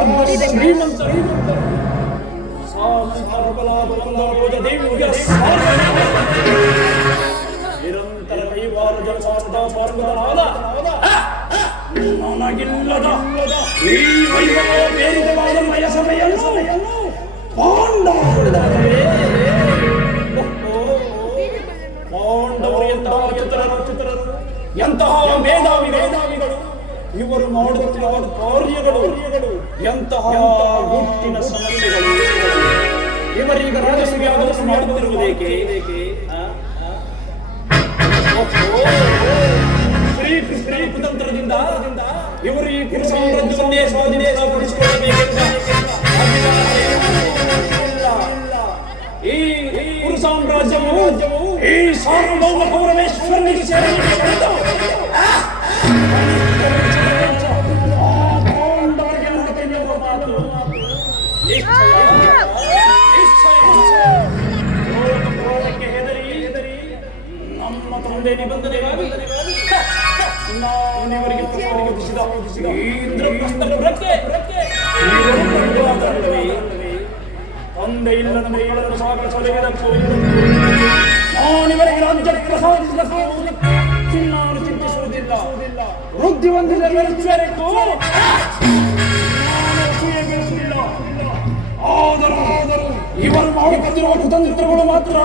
ಶ್ರೀಮಂತ ದೇವಿಯ ನಿರಂತರ ಕೈವಾರ ಜನಸಾಧಾರಣದ ನನಗಿಲ್ಲದ ಈ ವೈಭವೋಪೇರಿತವಾದ ಸಮಯವನ್ನು ಪಾಂಡವರು ಎಂತಹ ಮೇಧಾವಿಗಳು ಇವರು ಮಾಡುತ್ತಿರುವ ಕಾರ್ಯಗಳು ಎಂತಹ ಗುಟ್ಟಿನ ಸಮಸ್ಯೆಗಳು ಇವರೀಗ ರಾಜಸೂಯಾಗವನ್ನು ಮಾಡುತ್ತಿರುವುದೇಕೆ ಶ್ರೀ ಕುತಂತ್ರದಿಂದ ಇವರು ಈ ಕುರು ಸಾಮ್ರಾಜ್ಯವನ್ನೇ ಸ್ವಾಧೀನಪಡಿಸಿಕೊಳ್ಳಬೇಕೆಂಬ ಈ ಕುರು ಸಾಮ್ರಾಜ್ಯವು ಈ ಸಾರ್ವಭೌಮ ಪರಮೇಶ್ವರನಿಗೆ ಸೇರಿದ್ದು ನಮ್ಮ ತಂದೆ ನಿಬಂಧನೆಗಾಗಿ ನಾನಿವರಿಗೆ ತಂದೆ ಇಲ್ಲದ ಮಕ್ಕಳನ್ನು ಸಾಗಿಸಲಿಕ್ಕೆ ನಾನಿವರಿಗೆ ರಾಜ್ಯ ಪ್ರಸಾದಿಸಲು ನಾನು ಚಿಂತಿಸುವುದಿಲ್ಲ ವೃದ್ಧಿ ಹೊಂದಿದ ಬೆಳೆಸಬೇಕು ಆದರೂ ಇವರು ಮಾಡುತ್ತಿರುವ ಕುತಂತ್ರಗಳು ಮಾತ್ರ